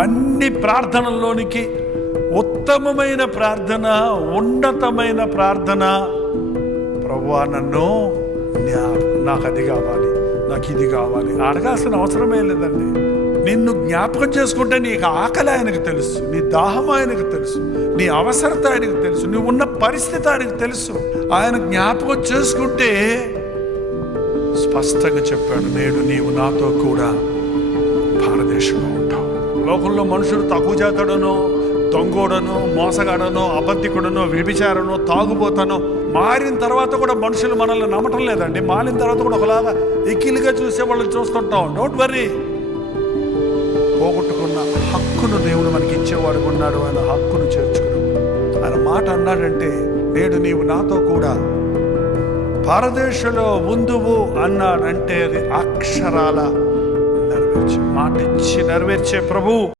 అన్ని ప్రార్థనల్లోనికి ఉత్తమమైన ప్రార్థన ఉన్నతమైన ప్రార్థన. ప్రభువా నన్ను నాకు అది కావాలి నాకు ఇది కావాలి. అడగాల్సిన అవసరమే లేదండి. నిన్ను జ్ఞాపకం చేసుకుంటే నీకు ఆకలి ఆయనకు తెలుసు నీ దాహం ఆయనకు తెలుసు నీ అవసరత ఆయనకు తెలుసు నువ్వు ఉన్న పరిస్థితి ఆయనకు తెలుసు. ఆయన జ్ఞాపకం చేసుకుంటే స్పష్టంగా చెప్పాడు నేడు నీవు నాతో కూడా భారతదేశంలో లోకంలో మనుషులు తక్కువ జాతడనో దొంగోడనో మోసగాడనో అబద్ధికుడనో వ్యభిచారనో తాగుబోతానో మారిన తర్వాత కూడా మనుషులు మనల్ని నమ్మటం లేదండి. మారిన తర్వాత కూడా ఒకలాగా ఎక్కిలిగా చూసే వాళ్ళని చూస్తుంటాం. డోంట్ వరీ పోగొట్టుకున్న హక్కును దేవుడు మనకి ఇచ్చేవాడు ఉన్నాడు. ఆయన హక్కును చేర్చుకున్నాడు. ఆయన మాట అన్నాడంటే నేడు నీవు నాతో కూడా భారతదేశంలో ఉందువు అన్నాడంటే అది అక్షరాల నెరవేర్చే మాట ఇచ్చి నెరవేర్చే ప్రభు